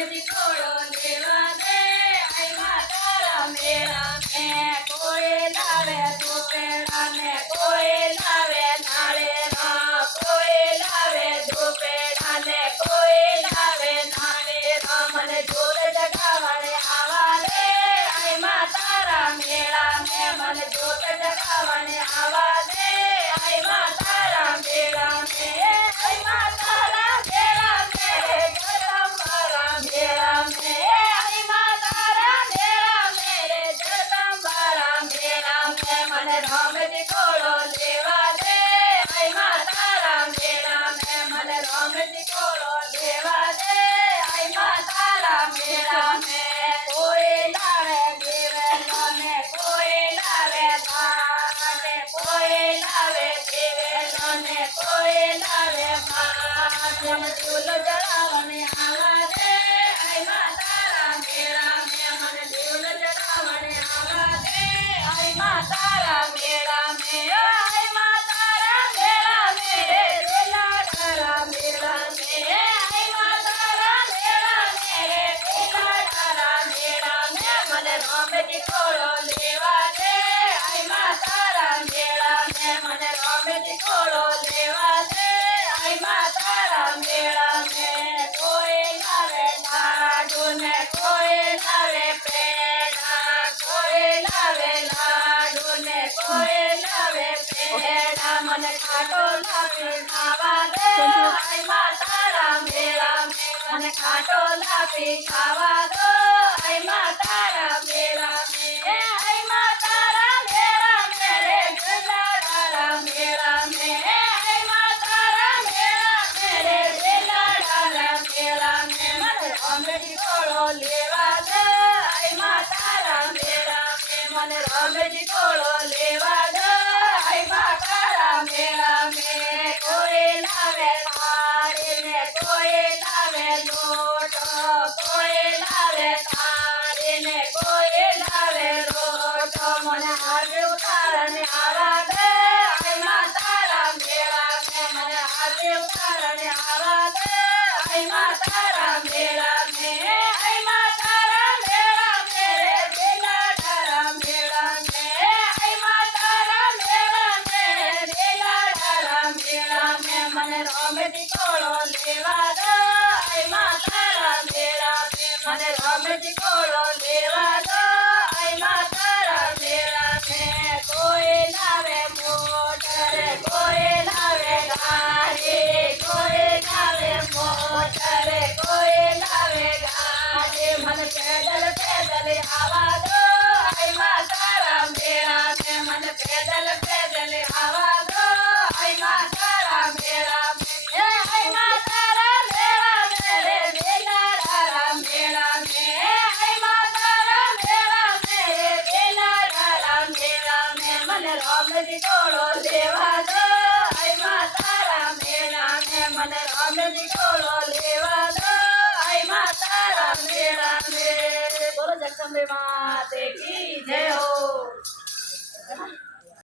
રામજી ખોળો લેવા દે આઈ માતારા મેળા મેં કોઈ લાવે ધૂપેડા ને કોઈ લાવે નાળેરા કોઈ લાવે ધૂપેડા ને કોઈ લાવે નાળેરા મને જોત જગાવણે આવા દે આઈ માતારા મેળા મેં મને જોત જગાવણે આવા દે આઈ માતારા મેળા મેં આઈ માતારા મેળા મેરે જગદંબારા મેળા મેં આઈ માતારા મેળા મેરે જગદંબારા મેળા મેં મને રામજી ખોળો લેવા દે આઈ માતારા મેળા મેં મને રામજી ખોળો લેવા દે આઈ માતારા મેળા મેં કોઈ લાવે દેવેલો ને કોઈ લાવે ભાને કોઈ લાવે દેવેલો ને કોઈ લાવે ભાન ચૂલ જલાવણે આવા દે આઈ માતારા મેળા મેં મને ચૂલ જલાવણે આવા દે આઈ માતારા મેળા મેં આઈ માતારા મેળા મેરે વેલાડારા મેળા મેં આઈ માતારા મેળા મેરે વેલાડારા મેળા મેં મને રામજી ખોળો લેવા દે આઈ માતારા મેળા મેં મને રામજી ખોળો લેવા દે આઈ માતારા મેળા મેં કોઈ લાવે લાડુ ને કોઈ લાવે પેડા કોઈ લાવે લાડુ ને કોઈ લાવે પેડા મને ખાટો લાવી ખાવા દે આઈ માતારા મેળા મેં મને ખાટો લાવી ખાવા દો આઈ માતારા મેળા મેં આઈ માતારા મેળા મેરે વેલાડારા મેળા મેં આઈ માતારા મેળા મેરે વેલાડારા મેળા મેં મને રામજી ખોળો લેવા દે આઈ માતારા મેળા મેં મને રામજી ખોળો લેવા દે આઈ માતારા મેળા મેં કોઈ લાવે થાળી ને કોઈ લાવે લોટો કોઈ લાવે થાળી ને કોઈ લાવે લોટો મને હાથે ઉતારને આવા દે આઈ માતારા મેળા મેં મને હાથે ઉતારને આવા દે આઈ માતારા મેળા મેં આઈ માતારા મેળા મેરે વેલાડારા મેળા મેં આઈ માતારા મેળા મેરે વેલાડારા મેળા મેં મને રામજી ખોળો લેવા દે આઈ માતારા મેળા મેં મને રામજી ખોળો લેવા દે આઈ માતારા મેળા મેં કોઈ લાવે મોટર કોઈ લાવે ગાડી કોઈ લાવે મોટર